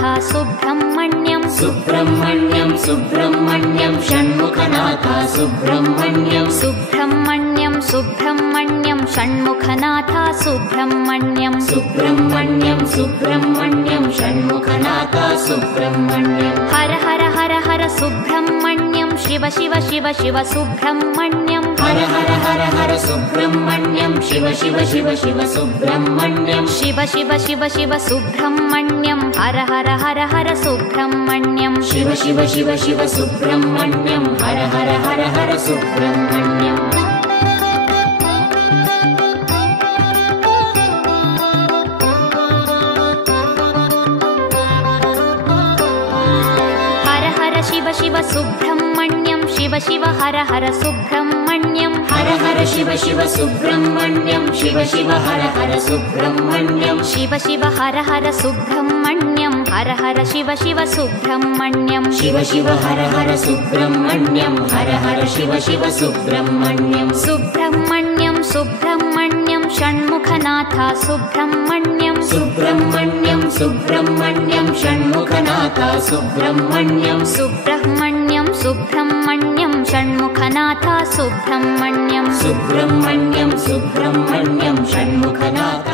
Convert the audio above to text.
Shanmukhanath Subrahmanyam Subrahmanyam Subrahmanyam Shanmukhanath Subrahmanyam Subrahmanyam Subrahmanyam Shanmukhanath Subrahmanyam Subrahmanyam Subrahmanyam Shanmukhanath Subrahmanyam Har Har Har Har Subrahmanyam Shiva Shiva Shiva Shiva Subrahmanyam Har Har Har Har Subrahmanyam Shiva Shiva Shiva Shiva Subrahmanyam Shiva Shiva Shiva Shiva Subrahmanyam Har Har Har Har Subrahmanyam Shiva Shiva Shiva Shiva Subrahmanyam Har Har Har Har Subrahmanyam Har Har Shiva Shiva Subrahmanyam Shiva Shiva Har Har Subrahmanyam Har Har Shiva Shiva Subrahmanyam Shiva Shiva Har Har Subrahmanyam Shiva Shiva Har Har Subrahmanyam Har Har Shiva Shiva Subrahmanyam Shiva Shiva Har Har Subrahmanyam Har Har Shiva Shiva Subrahmanyam Subrahmanyam Subrahmanyam Shanmukhanath Subrahmanyam Subrahmanyam Subrahmanyam Shanmukhanath Subrahmanyam Subrahmanyam Subrahmanyam Shanmukhanath Subrahmanyam Subrahmanyam Subrahmanyam Shanmukhanath